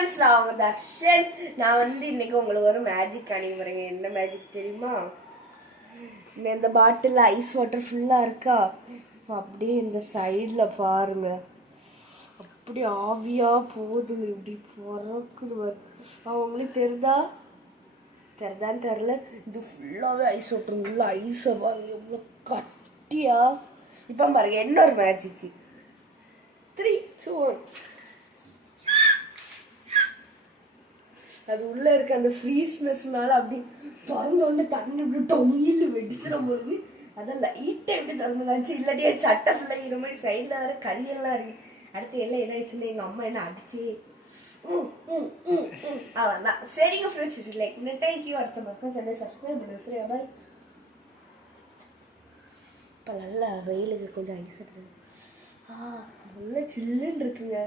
Friends, நான் அவங்க தர்ஷன். நான் இன்னைக்கு உங்களுக்கு ஒரு மேஜிக் காணிக்கிறேங்க. என்ன மேஜிக் தெரியுமா? இந்த பாட்டில் ஐஸ் வாட்டர் ஃபுல்லாக இருக்கா, அப்படியே இந்த சைடில் பாருங்க, அப்படி ஆவியாக போகுதுங்க, இப்படி பறக்குது. அவங்களுக்கு தெரிதான்னு தெரில. இது ஃபுல்லாகவே ஐஸ் வாட்டர், ஃபுல்லாக ஐஸை பாருங்க எவ்வளோ கட்டியா. இப்போ பாருங்க இன்னொரு மேஜிக்கு. 3, 2, 1. அது உள்ள இருக்க அந்த ஃப்ரீஸ்னஸ்னால அப்படி திறந்தோடனே தண்ணி இப்படி டொயில் வெடிச்சிட போகுது. அதான் லைட்டை எப்படி திறந்து காமிச்சு, இல்லாட்டியே சட்டை ஃபுல்லாக இது மாதிரி சைடில் வேற கரியெல்லாம் இருக்கு. அடுத்து எல்லாம் என்ன ஆயிடுச்சுன்னா எங்கள் அம்மா என்ன அடிச்சு அவ்வளோதான். சரிங்க ஃப்ரெண்ட்ஸ், லைக் தேங்க்யூ. அடுத்த பக்கம் சேனல் சப்ஸ்கிரைப் பண்ணுங்க. சரியா பாய். இப்போ நல்லா வெயிலுக்கு கொஞ்சம் ஐஸ் எடுத்து நல்லா சில்லுன்னு இருக்குங்க.